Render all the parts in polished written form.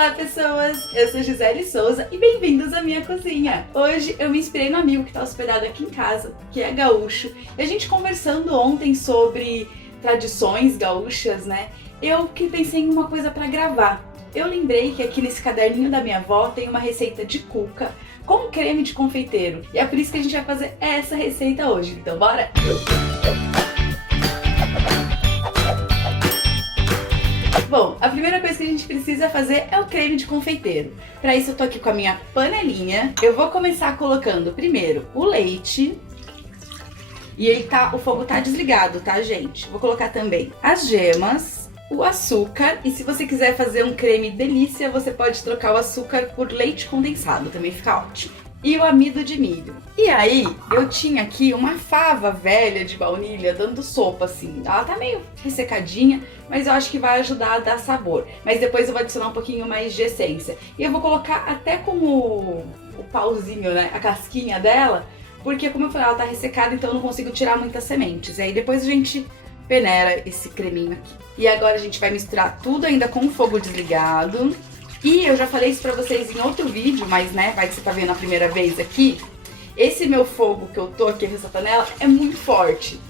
Olá pessoas, eu sou Gisele Souza e bem-vindos à minha cozinha. Hoje eu me inspirei no amigo que está hospedado aqui em casa, que é gaúcho. E a gente conversando ontem sobre tradições gaúchas, né? Eu que pensei em uma coisa para gravar. Eu lembrei que aqui nesse caderninho da minha avó tem uma receita de cuca com creme de confeiteiro. E é por isso que a gente vai fazer essa receita hoje. Então bora? Bom, a primeira coisa que a gente precisa fazer é o creme de confeiteiro. Para isso eu tô aqui com a minha panelinha. Eu vou começar colocando primeiro o leite. E o fogo tá desligado, tá, gente? Vou colocar também as gemas, o açúcar. E se você quiser fazer um creme delícia, você pode trocar o açúcar por leite condensado, também fica ótimo. E o amido de milho. E aí, eu tinha aqui uma fava velha de baunilha dando sopa, assim. Ela tá meio ressecadinha, mas eu acho que vai ajudar a dar sabor. Mas depois eu vou adicionar um pouquinho mais de essência. E eu vou colocar até como o pauzinho, né? A casquinha dela. Porque, como eu falei, ela tá ressecada, então eu não consigo tirar muitas sementes. E aí depois a gente peneira esse creminho aqui. E agora a gente vai misturar tudo ainda com o fogo desligado. E eu já falei isso pra vocês em outro vídeo, mas né, vai que você tá vendo a primeira vez aqui. Esse meu fogo que eu tô aqui nessa panela é muito forte.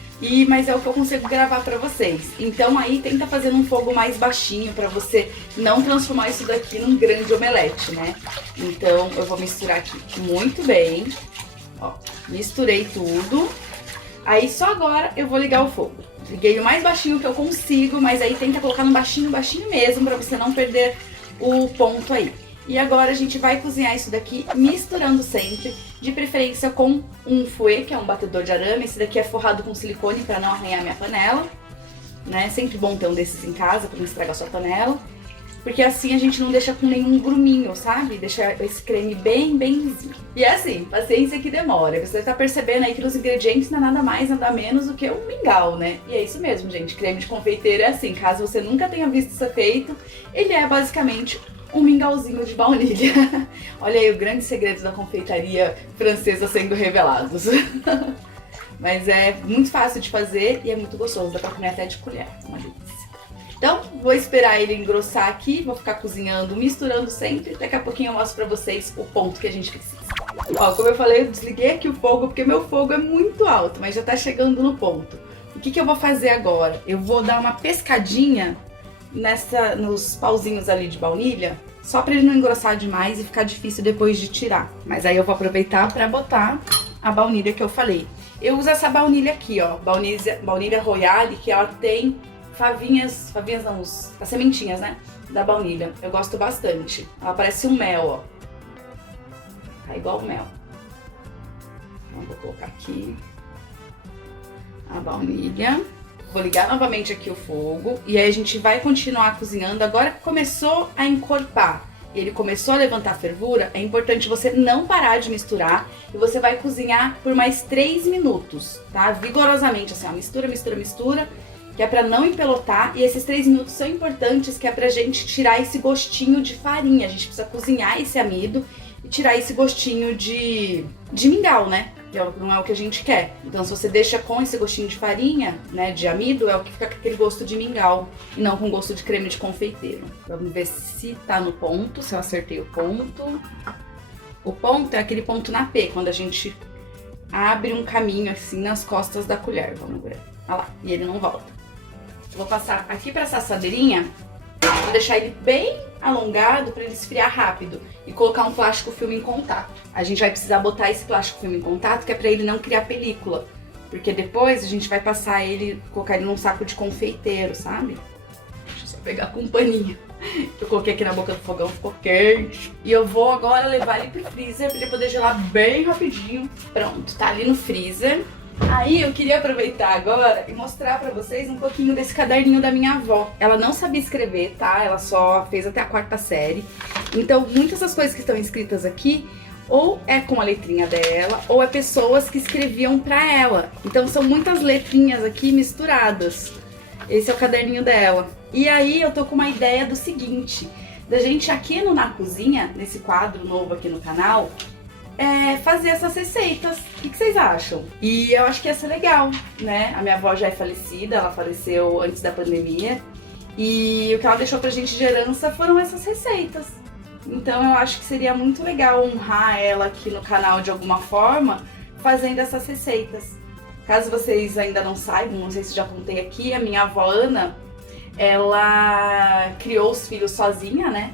Mas é o que eu consigo gravar pra vocês. Então aí tenta fazer num fogo mais baixinho pra você não transformar isso daqui num grande omelete, né? Então eu vou misturar aqui muito bem. Ó, misturei tudo. Aí só agora eu vou ligar o fogo. Liguei o mais baixinho que eu consigo, mas aí tenta colocar no baixinho, baixinho mesmo, pra você não perder o ponto aí. E agora a gente vai cozinhar isso daqui misturando sempre, de preferência com um fouet, que é um batedor de arame. Esse daqui é forrado com silicone para não arranhar minha panela, né? Sempre bom ter um desses em casa para não estragar a sua panela, porque assim a gente não deixa com nenhum gruminho, sabe? Deixa esse creme bem lisinho. E é assim, paciência que demora. Você tá percebendo aí que nos ingredientes não é nada mais, nada menos do que um mingau, né? E é isso mesmo, gente. Creme de confeiteiro é assim. Caso você nunca tenha visto isso feito, ele é basicamente um mingauzinho de baunilha. Olha aí o grande segredo da confeitaria francesa sendo revelados. Mas é muito fácil de fazer e é muito gostoso. Dá pra comer até de colher. Uma delícia. Então, vou esperar ele engrossar aqui, vou ficar cozinhando, misturando sempre. Daqui a pouquinho eu mostro pra vocês o ponto que a gente precisa. Ó, como eu falei, eu desliguei aqui o fogo porque meu fogo é muito alto, mas já tá chegando no ponto. O que eu vou fazer agora? Eu vou dar uma pescadinha nos pauzinhos ali de baunilha, só pra ele não engrossar demais e ficar difícil depois de tirar. Mas aí eu vou aproveitar pra botar a baunilha que eu falei. Eu uso essa baunilha aqui, ó, baunilha Royale, que ela tem favinhas não, as sementinhas, né, da baunilha. Eu gosto bastante. Ela parece um mel, ó. Tá igual o mel. Então, vou colocar aqui a baunilha. Vou ligar novamente aqui o fogo e aí a gente vai continuar cozinhando. Agora que começou a encorpar, ele começou a levantar fervura, é importante você não parar de misturar e você vai cozinhar por mais 3 minutos, tá? Vigorosamente, assim, ó, mistura, mistura, mistura, que é pra não empelotar. E esses 3 minutos são importantes, que é pra gente tirar esse gostinho de farinha. A gente precisa cozinhar esse amido e tirar esse gostinho de mingau, né? Que não é o que a gente quer. Então se você deixa com esse gostinho de farinha, né, de amido, é o que fica com aquele gosto de mingau e não com gosto de creme de confeiteiro. Vamos ver se tá no ponto, se eu acertei o ponto. O ponto é aquele ponto na P, quando a gente abre um caminho assim nas costas da colher. Vamos ver. Olha lá, e ele não volta. Vou passar aqui pra essa assadeirinha, vou deixar ele bem alongado para ele esfriar rápido e colocar um plástico filme em contato. A gente vai precisar botar esse plástico filme em contato, que é para ele não criar película, porque depois a gente vai passar ele, colocar ele num saco de confeiteiro, sabe? Deixa eu só pegar com um paninho. Eu coloquei aqui na boca do fogão, ficou quente. E eu vou agora levar ele pro freezer para ele poder gelar bem rapidinho. Pronto, tá ali no freezer. Aí eu queria aproveitar agora e mostrar pra vocês um pouquinho desse caderninho da minha avó. Ela não sabia escrever, tá? Ela só fez até a 4ª série. Então, muitas das coisas que estão escritas aqui, ou é com a letrinha dela, ou é pessoas que escreviam pra ela. Então, são muitas letrinhas aqui misturadas. Esse é o caderninho dela. E aí, eu tô com uma ideia do seguinte, da gente aqui no Na Cozinha, nesse quadro novo aqui no canal, fazer essas receitas. O que vocês acham? E eu acho que ia ser legal, né? A minha avó já é falecida, ela faleceu antes da pandemia. E o que ela deixou pra gente de herança foram essas receitas. Então eu acho que seria muito legal honrar ela aqui no canal de alguma forma, fazendo essas receitas. Caso vocês ainda não saibam, não sei se já contei aqui, a minha avó Ana, ela criou os filhos sozinha, né?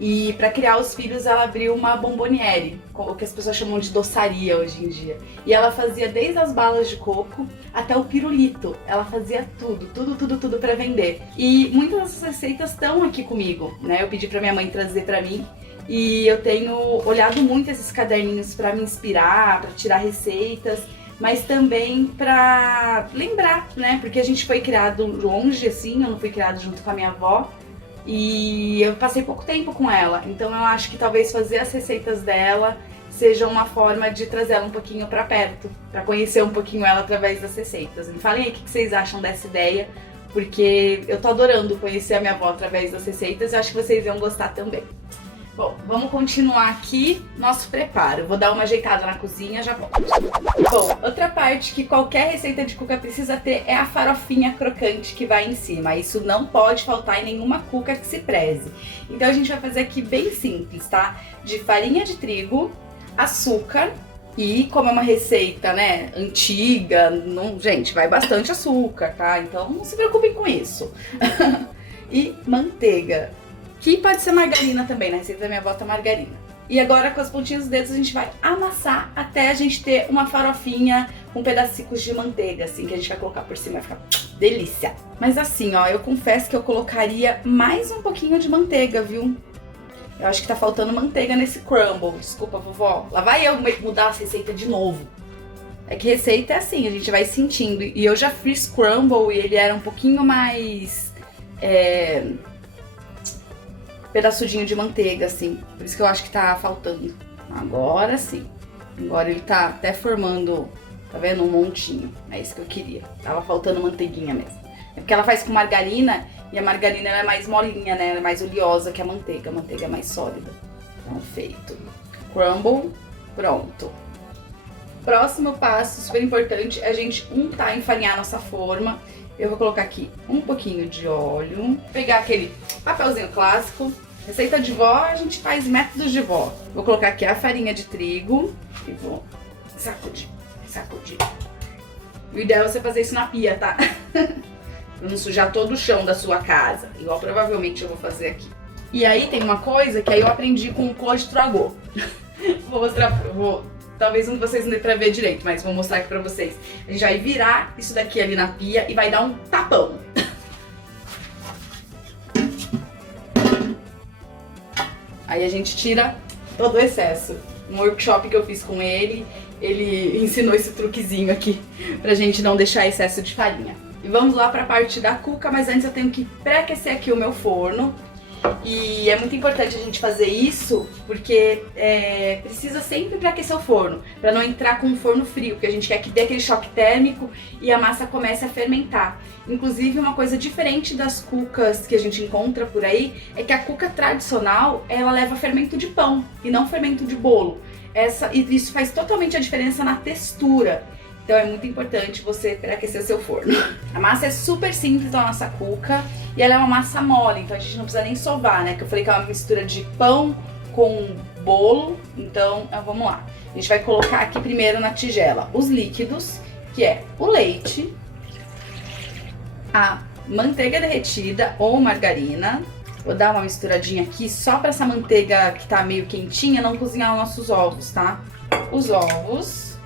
E para criar os filhos ela abriu uma bomboniere, o que as pessoas chamam de doçaria hoje em dia. E ela fazia desde as balas de coco até o pirulito. Ela fazia tudo para vender. E muitas dessas receitas estão aqui comigo, né? Eu pedi para minha mãe trazer para mim. E eu tenho olhado muito esses caderninhos para me inspirar, para tirar receitas, mas também para lembrar, né? Porque a gente foi criado longe, assim, eu não fui criado junto com a minha avó. E eu passei pouco tempo com ela, então eu acho que talvez fazer as receitas dela seja uma forma de trazê-la um pouquinho pra perto, pra conhecer um pouquinho ela através das receitas. Me falem aí o que vocês acham dessa ideia, porque eu tô adorando conhecer a minha avó através das receitas e acho que vocês iam gostar também. Bom, vamos continuar aqui nosso preparo. Vou dar uma ajeitada na cozinha, já volto. Bom, outra parte que qualquer receita de cuca precisa ter é a farofinha crocante que vai em cima. Isso não pode faltar em nenhuma cuca que se preze. Então a gente vai fazer aqui bem simples, tá? De farinha de trigo, açúcar e como é uma receita, né, antiga, não, gente, vai bastante açúcar, tá? Então não se preocupem com isso. E manteiga. Que pode ser margarina também, na receita da minha avó tá margarina. E agora com as pontinhas dos dedos a gente vai amassar até a gente ter uma farofinha com pedacinhos de manteiga, assim, que a gente vai colocar por cima, vai ficar delícia. Mas assim, ó, eu confesso que eu colocaria mais um pouquinho de manteiga, viu? Eu acho que tá faltando manteiga nesse crumble, desculpa, vovó. Lá vai eu mudar a receita de novo. É que receita é assim, a gente vai sentindo. E eu já fiz crumble e ele era um pouquinho mais... pedaçudinho de manteiga, assim. Por isso que eu acho que tá faltando. Agora sim. Agora ele tá até formando, tá vendo? Um montinho. É isso que eu queria. Tava faltando manteiguinha mesmo. É porque ela faz com margarina e a margarina ela é mais molinha, né? Ela é mais oleosa que a manteiga. A manteiga é mais sólida. Então, feito. Crumble, pronto. Próximo passo, super importante, é a gente untar e enfarinhar a nossa forma. Eu vou colocar aqui um pouquinho de óleo, pegar aquele papelzinho clássico. Receita de vó, a gente faz métodos de vó. Vou colocar aqui a farinha de trigo e vou sacudir. O ideal é você fazer isso na pia, tá? Pra não sujar todo o chão da sua casa, igual provavelmente eu vou fazer aqui. E aí tem uma coisa que aí eu aprendi com o Claude Estragou. Vou mostrar, talvez um de vocês não dê pra ver direito, mas vou mostrar aqui pra vocês. A gente vai virar isso daqui ali na pia e vai dar um tapão. Aí a gente tira todo o excesso. Um workshop que eu fiz com ele, ele ensinou esse truquezinho aqui pra gente não deixar excesso de farinha. E vamos lá pra parte da cuca, mas antes eu tenho que pré-aquecer aqui o meu forno. E é muito importante a gente fazer isso, porque precisa sempre pré-aquecer o forno, para não entrar com um forno frio, porque a gente quer que dê aquele choque térmico e a massa comece a fermentar. Inclusive, uma coisa diferente das cucas que a gente encontra por aí, é que a cuca tradicional, ela leva fermento de pão e não fermento de bolo. E isso faz totalmente a diferença na textura. Então é muito importante você pré-aquecer seu forno. A massa é super simples da nossa cuca e ela é uma massa mole, então a gente não precisa nem sovar, né? Que eu falei que é uma mistura de pão com bolo, então vamos lá. A gente vai colocar aqui primeiro na tigela os líquidos, que é o leite, a manteiga derretida ou margarina. Vou dar uma misturadinha aqui só para essa manteiga que tá meio quentinha não cozinhar os nossos ovos, tá? Os ovos.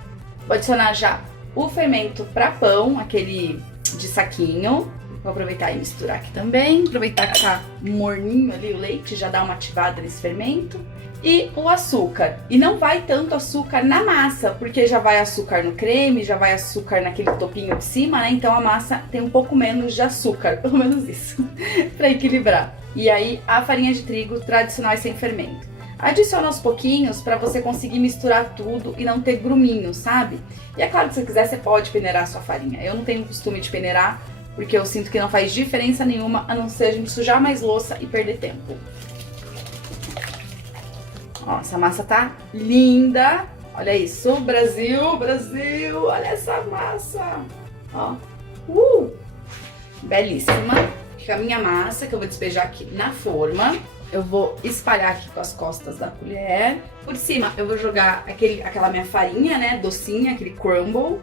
Vou adicionar já o fermento para pão, aquele de saquinho. Vou aproveitar e misturar aqui também. Aproveitar que tá morninho ali o leite, já dá uma ativada nesse fermento. E o açúcar. E não vai tanto açúcar na massa, porque já vai açúcar no creme, já vai açúcar naquele topinho de cima, né? Então a massa tem um pouco menos de açúcar, pelo menos isso, para equilibrar. E aí a farinha de trigo tradicional e sem fermento. Adiciona aos pouquinhos para você conseguir misturar tudo e não ter gruminhos, sabe? E é claro que se você quiser, você pode peneirar a sua farinha. Eu não tenho costume de peneirar, porque eu sinto que não faz diferença nenhuma, a não ser a gente sujar mais louça e perder tempo. Ó, essa massa tá linda. Olha isso, Brasil, Brasil, olha essa massa. Ó, belíssima. aqui com a minha massa, que eu vou despejar aqui na forma. Eu vou espalhar aqui com as costas da colher. Por cima eu vou jogar aquela minha farinha, né, docinha, aquele crumble.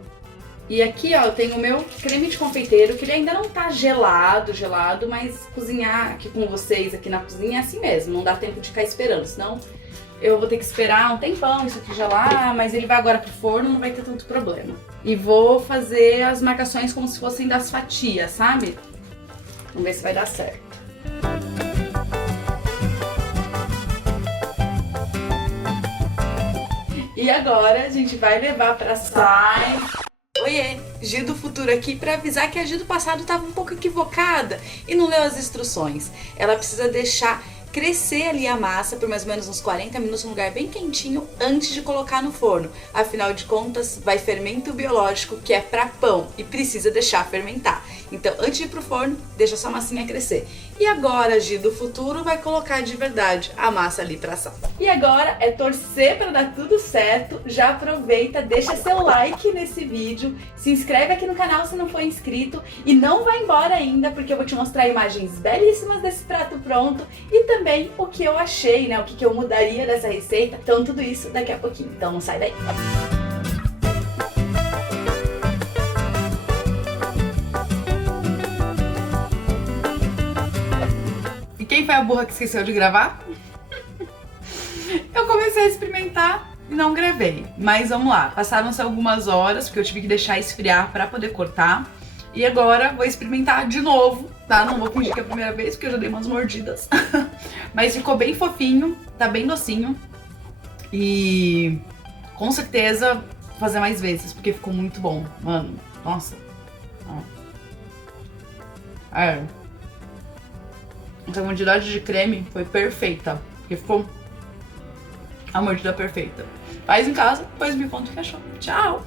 E aqui, ó, eu tenho o meu creme de confeiteiro, que ele ainda não tá gelado, mas cozinhar aqui com vocês aqui na cozinha é assim mesmo, não dá tempo de ficar esperando, senão eu vou ter que esperar um tempão isso aqui gelar, mas ele vai agora pro forno, não vai ter tanto problema. E vou fazer as marcações como se fossem das fatias, sabe? Vamos ver se vai dar certo. E agora a gente vai levar pra sala. Oiê, Gi do futuro aqui para avisar que a Gi do passado estava um pouco equivocada e não leu as instruções. Ela precisa deixar crescer ali a massa por mais ou menos uns 40 minutos num lugar bem quentinho antes de colocar no forno. Afinal de contas, vai fermento biológico que é para pão e precisa deixar fermentar. Então, antes de ir pro forno, deixa sua massinha crescer. E agora, a Gi do futuro vai colocar de verdade a massa ali pra assar. E agora é torcer para dar tudo certo. Já aproveita, deixa seu like nesse vídeo, se inscreve aqui no canal se não for inscrito e não vai embora ainda, porque eu vou te mostrar imagens belíssimas desse prato pronto e também o que eu achei, né, o que eu mudaria dessa receita. Então tudo isso daqui a pouquinho, então não sai daí. Quem foi a burra que esqueceu de gravar? Eu comecei a experimentar e não gravei. Mas vamos lá, passaram-se algumas horas, porque eu tive que deixar esfriar pra poder cortar. E agora vou experimentar de novo, tá? Não vou fingir que é a primeira vez, porque eu já dei umas mordidas. Mas ficou bem fofinho, tá bem docinho. E com certeza vou fazer mais vezes, porque ficou muito bom. Mano, nossa. É. Essa quantidade de creme foi perfeita, porque ficou a mordida perfeita. Faz em casa, depois me conta o que achou. Tchau!